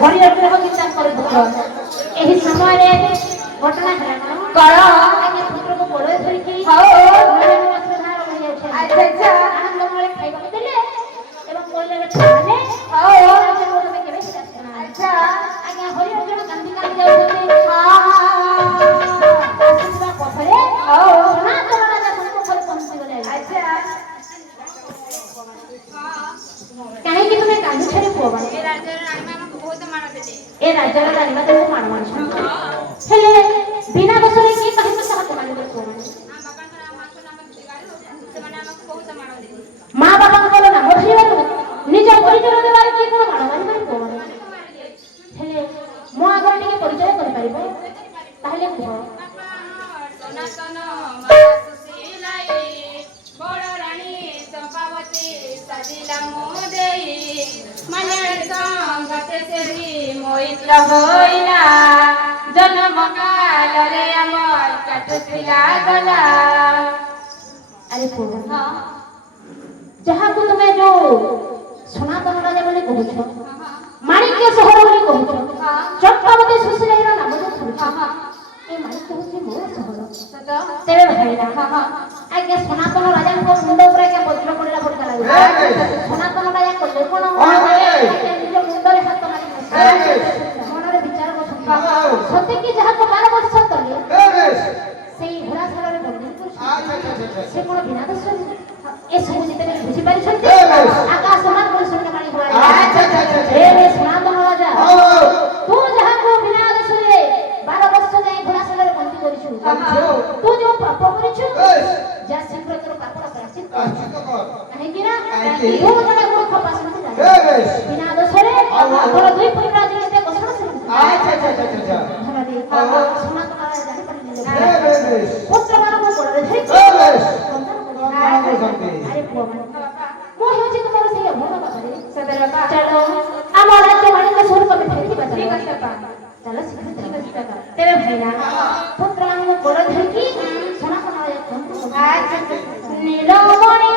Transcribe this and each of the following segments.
ହରିହର ଚିନ୍ତା କରେ ପୁତ୍ର ଏହି ସମୟରେ ଘଟଣା ହେଲା କଣ ଆଜ୍ଞା ପୁତ୍ରକୁ କୋଳରେ ଧରିକି ଆନନ୍ଦମୟ ଖାଇବାକୁ ଦେଲେ ଏବଂ କୋଳରେ ଖାଇଲେ ଆଜ୍ଞା ହରିହର କାନ୍ଦି କାନ୍ଦି ଯାଉଛନ୍ତି ଆସିଥିବା ପଥରେ ସନାତନ ରାଜା ସମ୍ମୁଖରେ ପହଞ୍ଚିଗଲେ କାହିଁକି ତୁମେ କାନ୍ଦୁଛରେ ପୁଅ ମାନେ ଏ ରାଜ୍ୟର ରାଣିମା ତୁମକୁ ମାଣ ମାରୁଛନ୍ତି ହେଲେ ବିନା ଦୋଷରେ କିଏ କାହିଁକି ସାହାଯ୍ୟ ମାନିବେ ପୁଅ ମାନେ ମା ବାପାଙ୍କର ନାମ ଧରିବାରୁ ନିଜ ପରିଚୟ ଦେବାରେ କିଏ କଣ ମାଣ ମାରିବେ ପୁଅ ମାନେ ହେଲେ ମୋ ଆଗରେ ଟିକେ ପରିଚୟ କରିପାରିବ ତାହେଲେ କୁହ जन्म कालरे अमर कटुला गला अरे पुଅ ଯାହାକୁ ତୁମେ ଯୋଉ ସନାତନ ରାଜା ବୋଲି କହୁଛ ମାଣିକ୍ୟ ସହର ବୋଲି କହୁଛ ଚଟ୍ଟାବତୀ ସୁଶୀଳାର ନାମ ଯୋଉ କହୁଛ ଏ ମାଣିକ୍ୟ ହେଉଛି ମୋର ସହର ତେବେ ଭାଇନା ଆଜ୍ଞା ସନାତନ ରାଜାଙ୍କ ମୁଣ୍ଡ ଉପରେ ଆଜ୍ଞା ବଜ୍ର ପଡ଼ିଲା ପଡ଼ିକା ଲାଗୁଛି ସନାତନ ରାଜା କଲେ କଣ ନିଜ ମୁଣ୍ଡରେ ହାତ ମାରି ମନରେ ବିଚାର କରୁଛନ୍ତି ସତେକି ଯାହାକୁ 12 ବର୍ଷ ତଳେ ସେଇ ଘୋଡ଼ାଶାଳରେ ବନ୍ଦୀ କରୁଛନ୍ତି ସେ କଣ ବିନା ଦୋଷ ଏସବୁ ଯେତେବେଳେ ବୁଝିପାରିଛନ୍ତି ଆକାଶ ସମାନ କରି ଶୂନ୍ୟବାଣୀ ସନାତନ ରାଜା ତୁ ଯାହାକୁ ବିନା ଦୋଷରେ 12 ବର୍ଷ ଯାଏ ଘୋଡ଼ାଶାଳରେ ବନ୍ଦୀ କରିଛୁ ତୁ ଯୋଉ ପାପ କରିଛୁ ଯା ଶୀଘ୍ର ତୋର ପାପର ପ୍ରାୟଶ୍ଚିତ୍ତ କାହିଁକି ନା ତୁ ଜଣେ ମୂର୍ଖ ପାଷାଣୀ ବିନା ଦୋଷରେ ଆମର ଦୁଇ ପରିବାର ଏତେ କଷ୍ଟ ସନାତନ ରାଜା ଜାଣିପାରିଲେ ପୁତ୍ରମାନଙ୍କୁ ଗୋଡ଼ରେ ଧରି ଆରେ ପୁଅ ମୁଁ ହେଉଛି ତୁମର ସେଇ ଅମର ପାଖରେ ଚାଲ ଆମ ରାଜ୍ୟ ମାଣିକ ସ୍ୱରୂପ ଆମେ ଫେରିଯିବା ଚାଲ ଶୀଘ୍ର ତେବେ ଭାଇନା ପୁତ୍ରମାନଙ୍କୁ ଗୋଡ଼ ଧରିକି ସନାତନ ରାଜା ନୀଳମଣି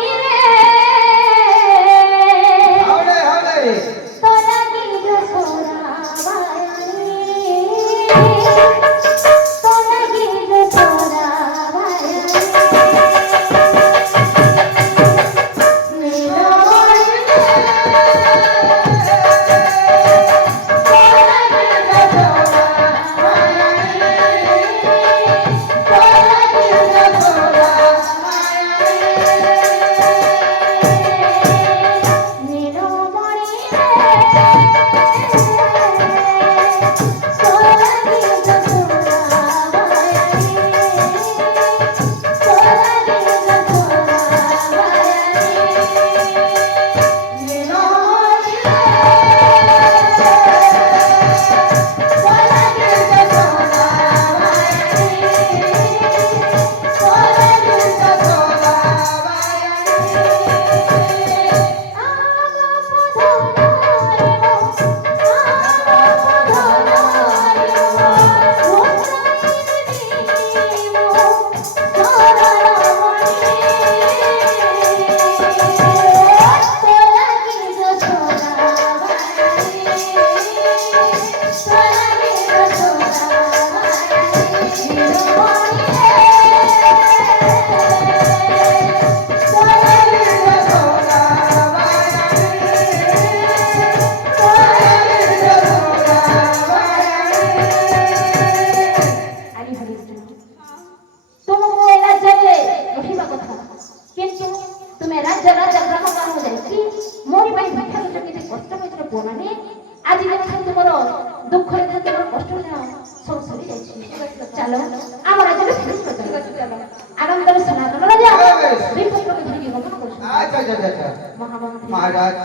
महाराज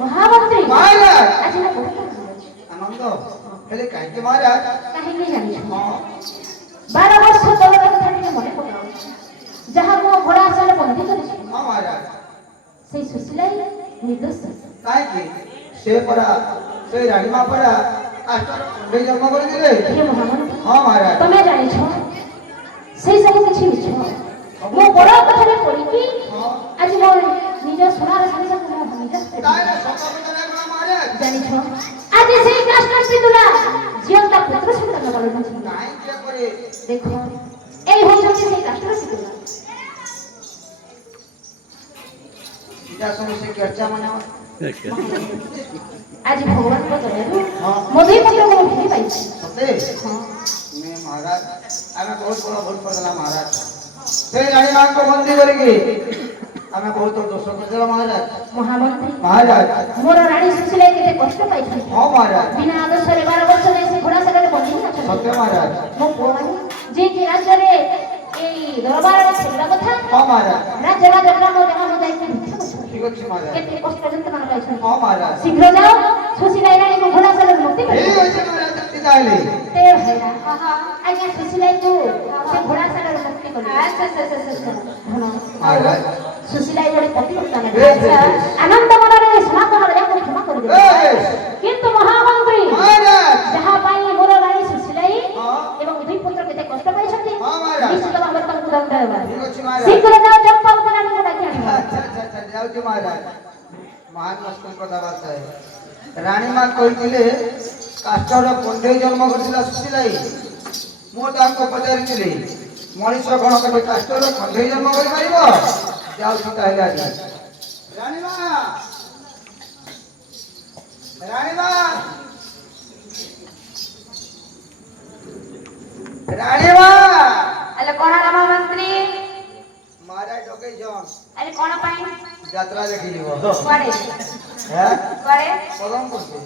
महामंत्री महाराज आज मैं बहुत आनंद हेले काहे के महाराज काहे नहीं जानी हां 12 वर्ष तले କଥା ଟିକେ ମନେ ପକାଉ ଯାହା ମୋ ଘୋଡ଼ା ଆସଲେ ବନ୍ଦୀ କରିଛି हां महाराज ସେଇ ସୁଶୀলাই ନିର୍ଦୋଷ काहे के से परा से राणीमा परा आस्तर रे जन्म कर दिले हे महामंत्री हां महाराज ତମେ ଜାଣିଛ ସେଇ ସବୁ କିଛି ମିଛ ମୋ ବଡ଼ କଥାରେ ପଡ଼ିକି ଆଜି ମୋ ନିଜ ସୁନାର ସଂସାରକୁ ମୁଁ ଭୂମିକା तारे सत बतले महाराज ଜାଣିଛ ଆଜି ସେଇ କାଷ୍ଟ କରୁଛି କାହିଁକି କରି ଦେଖ এই হচ্ছে সেই কাষ্টর শিখুন এটা সমস্যা চর্চা মানে আজ ভগবানଙ୍କ ଦୟାରୁ ହଁ ମଧୁଇ ପତ୍ରକୁ ମୁଁ ଭେଟି ପାଇଛି ସତେ ହଁ मैं महाराज आमे बहुत बड़ा भूल करला महाराज से रानी मां को बंदी करके आमे बहुत दोष करला महाराज ମହାମନ୍ତ୍ରୀ महाराज ମୋର ରାଣୀ ସୁଶୀଲା କେତେ କଷ୍ଟ ପାଇଛନ୍ତି हां महाराज ବିନା ଆଦର୍ଶରେ 12 ବର୍ଷ ଯାଏ ସେ ଘୋଡ଼ା ସାଗରରେ ବନ୍ଦୀ ଅଛନ୍ତି सत्य महाराज ମୋ ପୁଅମାନେ ଯେ କି ରାଜ୍ୟରେ এই ଦରବାରରେ ଥିଲା କଥା हां महाराज ରାଜ୍ୟ ରାଜା ମୋ ଜମା ମୋ ଯାଇକି ଭିକ୍ଷା କରୁଛନ୍ତି ठीक अछि महाराज କେତେ କଷ୍ଟ ଯନ୍ତ୍ରଣା ପାଇଛନ୍ତି हां महाराज ଶୀଘ୍ର ଯାଅ ସୁଶୀଲା ରାଣୀକୁ ଘୋଡ଼ା ସାଗରରେ ମୁକ୍ତି ठीक କରିବ अछि महाराज जल्दी ताले ते ଭାଇରା ଆଜ୍ଞା ସୁଶୀଲାକୁ ସେ ଘୋଡ଼ା ସାଗରରେ ମୁକ୍ତି କରିବ महाराज ସୁଶୀଲା ଜଣେ ପତିବ୍ରତା ବେଶ, ବେଶ। ଆନନ୍ଦ ମନରେ ସନାତନ ରାଜାକୁ କ୍ଷମା କରିଦେବେ बेश କିନ୍ତୁ ମହାମନ୍ତ୍ରୀ महाराज ଯାହା ପାଇଁ ମୋର ରାଣୀ ସୁଶୀଲାଇ हां ଏବଂ ଦୁଇ ପୁତ୍ର କେତେ କଷ୍ଟ ପାଇଛନ୍ତି ହଁ ମହାରାଜ। ନିଶ୍ଚିତ ଭାବରେ ତାଙ୍କୁ ଦଣ୍ଡ ଦେବା ठीक अछि महाराज ଶୀଘ୍ର ଯାଅ ଚମ୍ପା ଉପରାଣୀକୁ ଡାକି ଆଣିବ अच्छा अच्छा अच्छा जाऊ जी महाराज महान मस्तक कथाबार्ता है रानी मां कहिथिले काष्ठर पंडे जन्म करथिला सुशीलाई मो तांको पचारिथिले मनुष्य कोन कबे काष्ठर पंडे जन्म करि पारिबो जाऊ सीता हेला जी रानी मां रानी मां रानी मां ଆଲେ କଣ ରାମ ମନ୍ତ୍ରୀ महाराज डके जन ଆରେ କଣ ପାଇଁ यात्रा देखि जीवो କୁଆଡେ हैं କୁଆଡେ पदम करते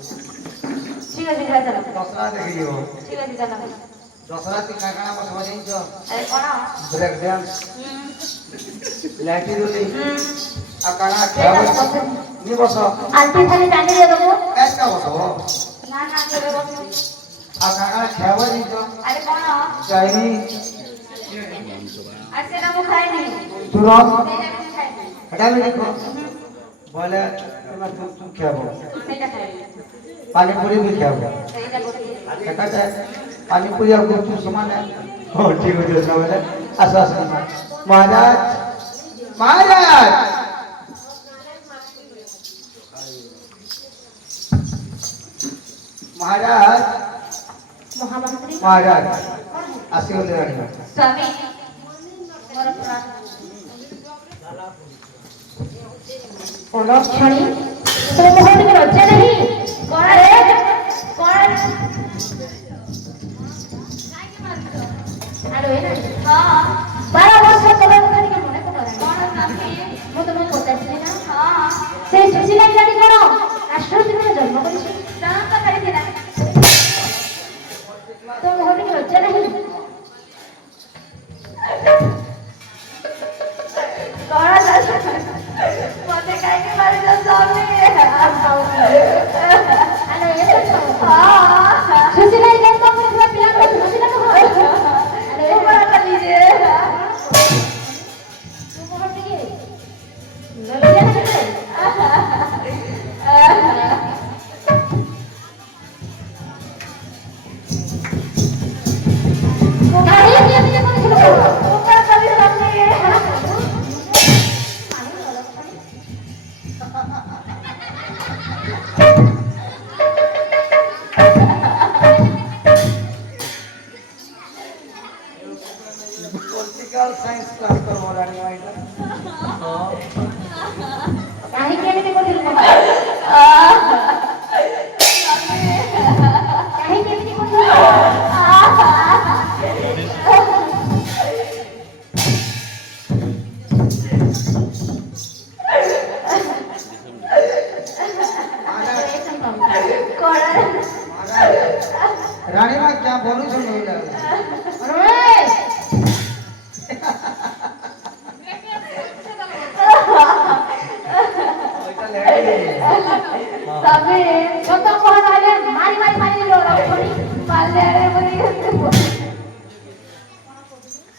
ଠିକ ଅଛି ଯିବା ଚାଲ दसरा देखि जीवो ଠିକ ଅଛି ଚାଲ दसरा तीन काना बस बजाई छ ଆରେ କଣ ब्रेक डांस लाठी रोली ହୁଁ आ काना खाओ नी बस ଆଣ୍ଟି ଖାଲି ଜାଣିଲେ ଦେବ ऐसा बस ନା ନା କେବେ ବସିବି आ काना खाओ नी छ ଆରେ କଣ चाइनी ଆରେ ସେଟା ମୁଁ ଖାଇନି तुरंत ସେଇଟା ମୁଁ ଖାଇନି हटा में देखो बोले तुम खाओ ସେଇଟା ଖାଇବି पानी पूरी भी खाओ ସେଇଟା ଗୋଟେ कहता है पानी पूरी और कुछ सामान है हो ठीक हो जाए बोले आस महाराज महाराज महाराज ମହାମନ୍ତ୍ରୀ महाराज आशीर्वाद रानी ସ୍ୱାମୀ ମୋର ପ୍ରାଣ অলক্ষଣୀ ତୋ ମୁହଁ ଟିକେ ଲଜ୍ଜା ନାହିଁ କଣ ରେ କଣ ଆଲୋ ଏନା ହଁ 12 ବର୍ଷ ତଳେ କଥା ଟିକେ ମନେ ପକାଉନି କଣ ସ୍ୱାମୀ ମୁଁ ତୁମକୁ ପଚାରିଥିଲି ନା ହଁ সেই ସୁଶୀଲା ଜାଣି କଣ ରାଷ୍ଟ୍ରପତିରେ ଜନ୍ମ କରିଛି ସ୍ନାନ ତ କରିଥିଲା ତୋ ମୁହଁ ଟିକେ ଲଜ୍ଜା ନାହିଁ କଣ ମତେ କାହିଁକି ମାରିଛ ସ୍ୱାମୀ ଆଲୋ ଏନା ହଁ ସୁଶୀଲା ଜନ୍ମ କରିଥିବା ପିଲାଙ୍କୁ ସୁଶୀଲା କହ ଆଲୋ କଣ କଲି ଯେ ତୋ ମୁହଁ ଟିକେ ଲଜ୍ଜା ନାହିଁ କାହିଁକି ଏମିତି କରିଥିଲୁ କଣ କଲି ସ୍ୱାମୀ पॉलिटिकल साइंस क्लास कर रानी मां କାହିଁକି ଏମିତି କରିଥିଲୁ କହ? କାହିଁକି ଏମିତି କରିଥିଲୁ? रानी मां क्या बोलू छो नहीं अरे ସ୍ୱାମୀ ସତ କହ ନହେଲେ ମାରି ମାରି ମାରି ରଖଣି ମାଲ୍ୟାରେ ବୁଲି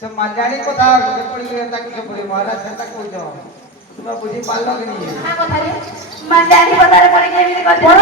से मजानी को था के पड़ी गए तक के पड़ी महाराज तक को जो तुम बुझी पालो कि नहीं କା କଥାରେ ମାଲ୍ୟାରେ ପଦାରେ ପଡିକି ଏମିତି ବଡ